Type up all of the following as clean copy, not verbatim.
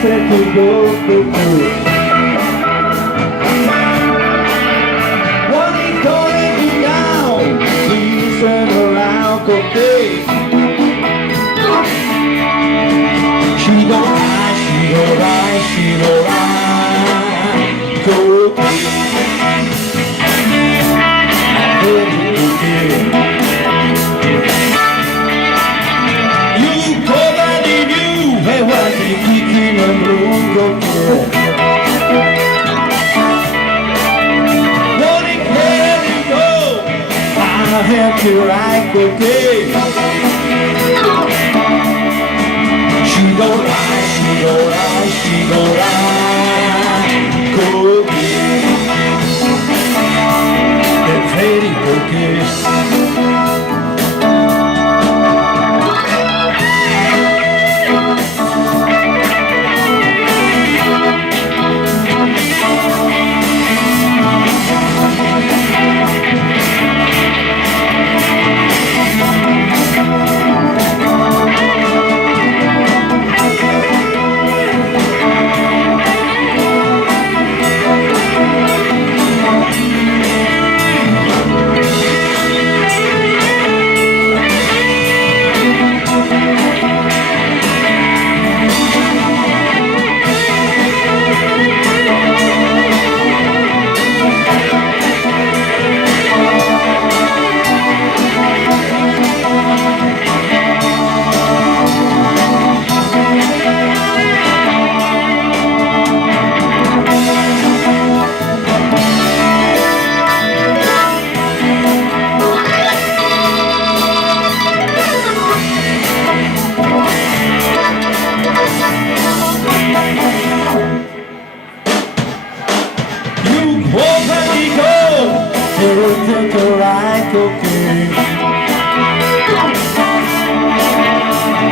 Said to go through. What is going you down? Please turn around, okay? She don't lie, she don't lie, she don't lie. Go okay. You already knew hey, what you keep in lungo che What it can go I have to like okay She don't lie, she don't lie, she don't lie Cookie It's very cookie Take a ride, okay.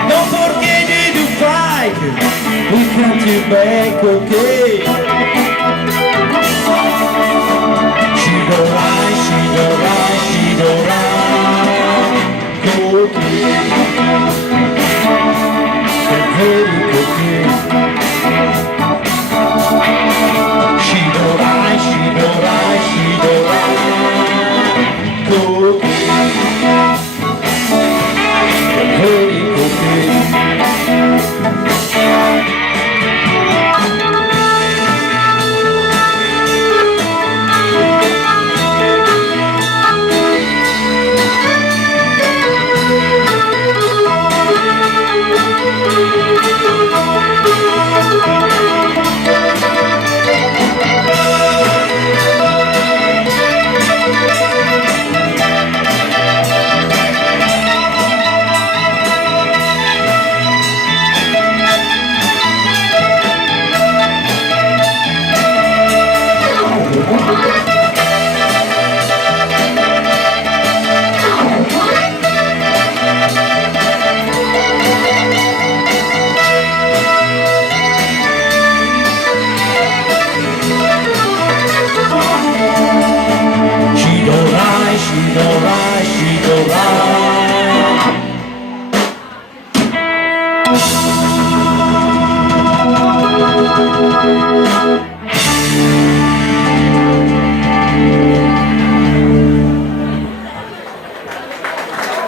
Don't forget to fight. We can't get back, okay. She don't lie, she don't lie, she don't lie, okay. Very okay. She don't lie, she don't lie, she don't lie.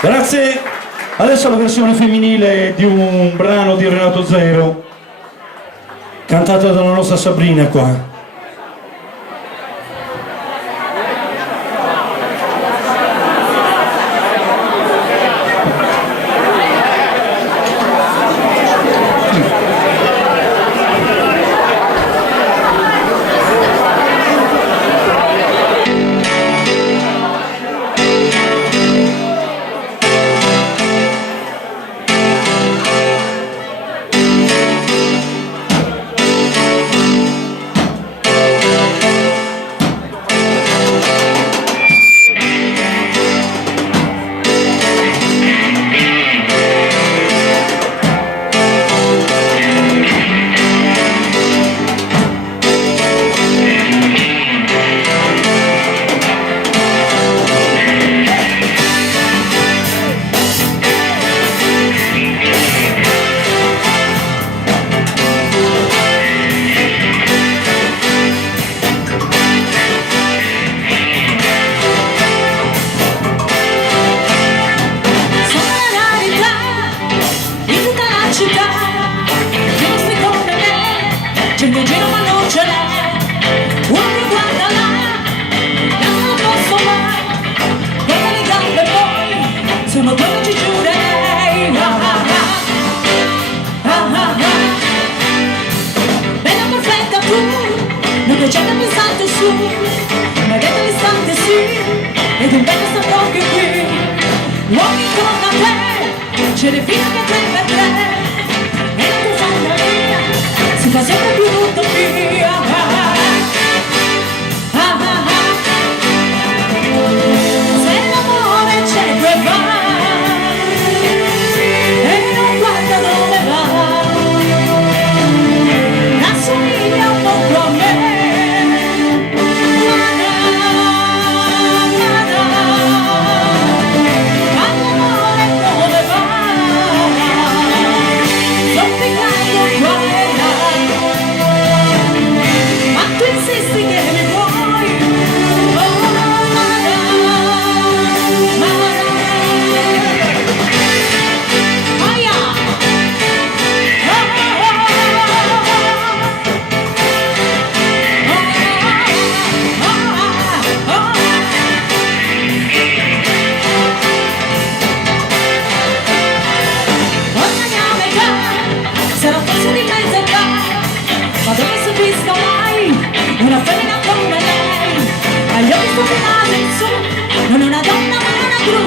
Grazie, adesso la versione femminile di un brano di Renato Zero, cantata dalla nostra Sabrina qua. sono donna ci giurerei. Bella perfetta tu, non piacete pensate su, ma detto l'istante sì, ed un bello stato anche qui. Uomini intorno a te, ce ne fino che tre per tre, e la tua famiglia si fa sempre più utopia. Se l'amore c'è dove va, e non guarda dove va, assomiglia un po' a me. All'amore dove va, zoppicando qua e là, ma tu insisti che mi vuoi. Sarà forse di mezz'età, ma dove si è vista mai una femmina come lei? Agli occhi scombinati in su, non è una donna ma è una gru,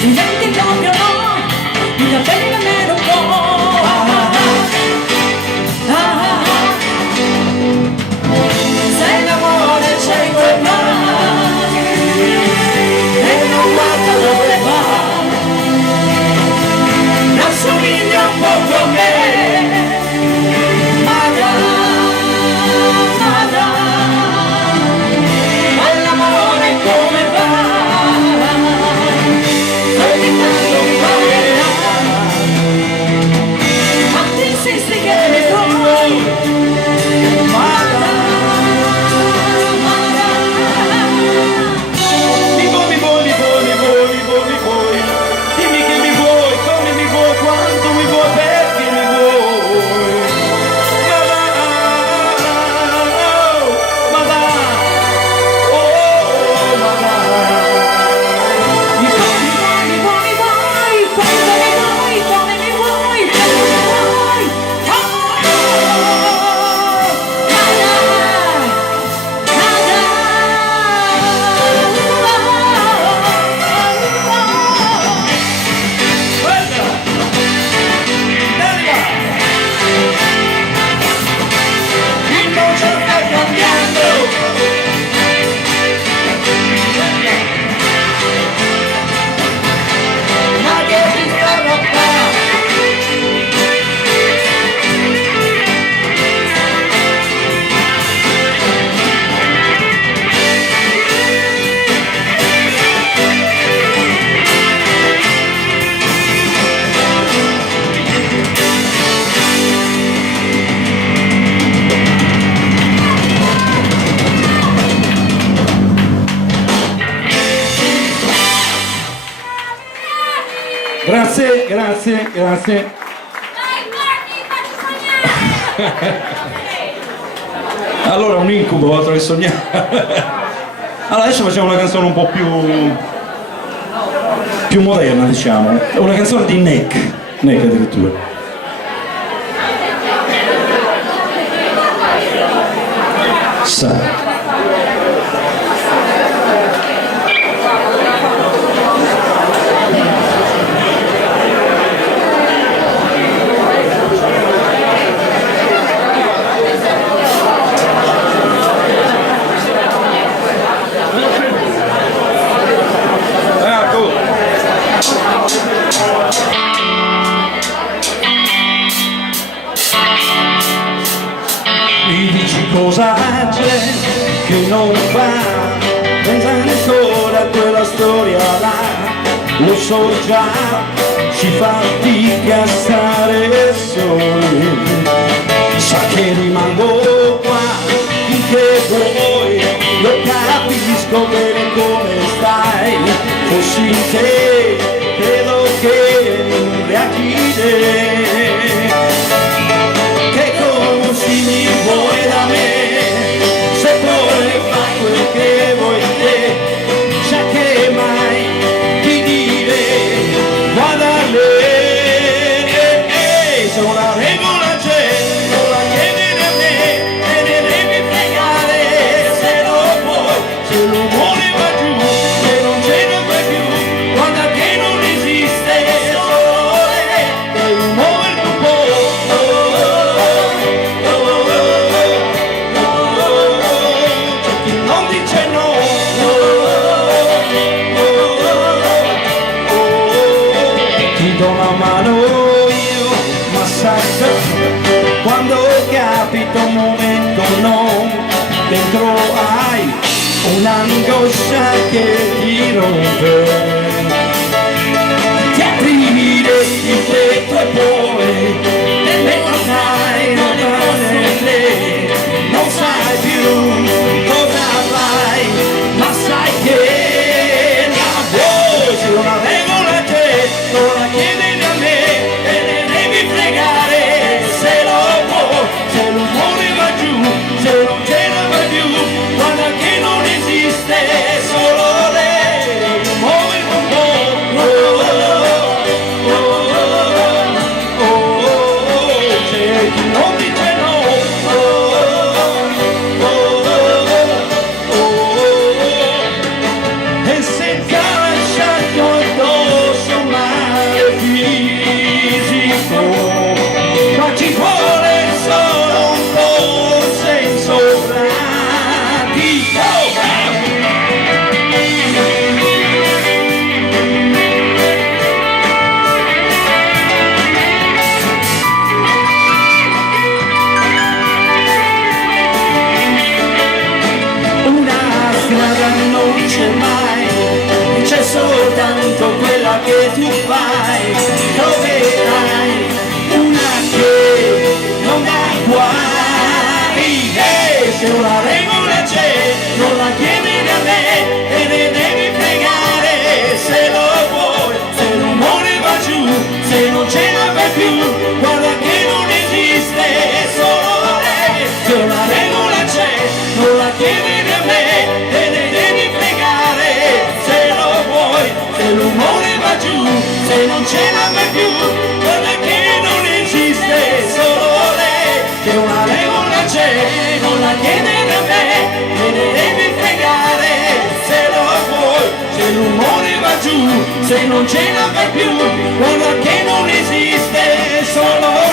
i denti proprio no, i capelli nemmeno un po'. Se l'amore c'è in quel mare e non guarda dove va, assomiglia un po' a me. All'amore come va, zoppicando qua e là, ma tu insisti che mi vuoi. Dimmi che mi vuoi, come mi vuoi, quanto mi vuoi, perché mi vuoi. Ma va, oh, ma va. Mi vuoi, quando mi vuoi, come mi vuoi, perché mi vuoi. Il mondo sta cambiando. Ma che mi stanno a fare? Grazie, grazie, grazie. Allora un incubo, altro che sognare. Allora adesso facciamo una canzone un po' più moderna, diciamo. È una canzone di Neck addirittura. Sa. Mi dici cosa c'è che non va, pensare ancora a quella storia là, lo so già, ci fa fatica a stare soli, sa che rimango qua finché vuoi, lo capisco bene come stai, fossi in te credo che mi riachide. Mi vuoi da me, se poi fai quel che vuoi te, sa che mai ti dire ti do una mano io, ma sai quando capita un momento non, dentro hai un'angoscia che ti rompe, ti apri dei petto e poi non sai, non sai più cosa fai, ma sai che la vuoi, se una regola c'è, non la chiedi a me e ne devi fregare, se lo vuoi, se l'umore va giù, se non ce la va più, guarda che non esiste, solo lei, muove un po', c'è chi non dice no, e senza lasciarti addosso un male fisico, ma ci vuole solo un po' senso pratico. Una strada non c'è mai, c'è soltanto quella che tu fai, troverai una che non dà guai, e se una regola c'è, non la chiedi da me e ne devi fregare, se lo vuoi, se l'umore va giù, se non ce la fai più, guarda che non esiste, solo lei, se una regola c'è, non la chiedi da me e ne devi fregare, se lo vuoi, se l'umore va giù, se non ce la fai più, guarda che non esiste, solo lei, che una regola c'è, non la chiedi da me e ne devi fregare, se lo vuoi, se l'umore va giù, se non ce la fai più, guarda che non esiste, solo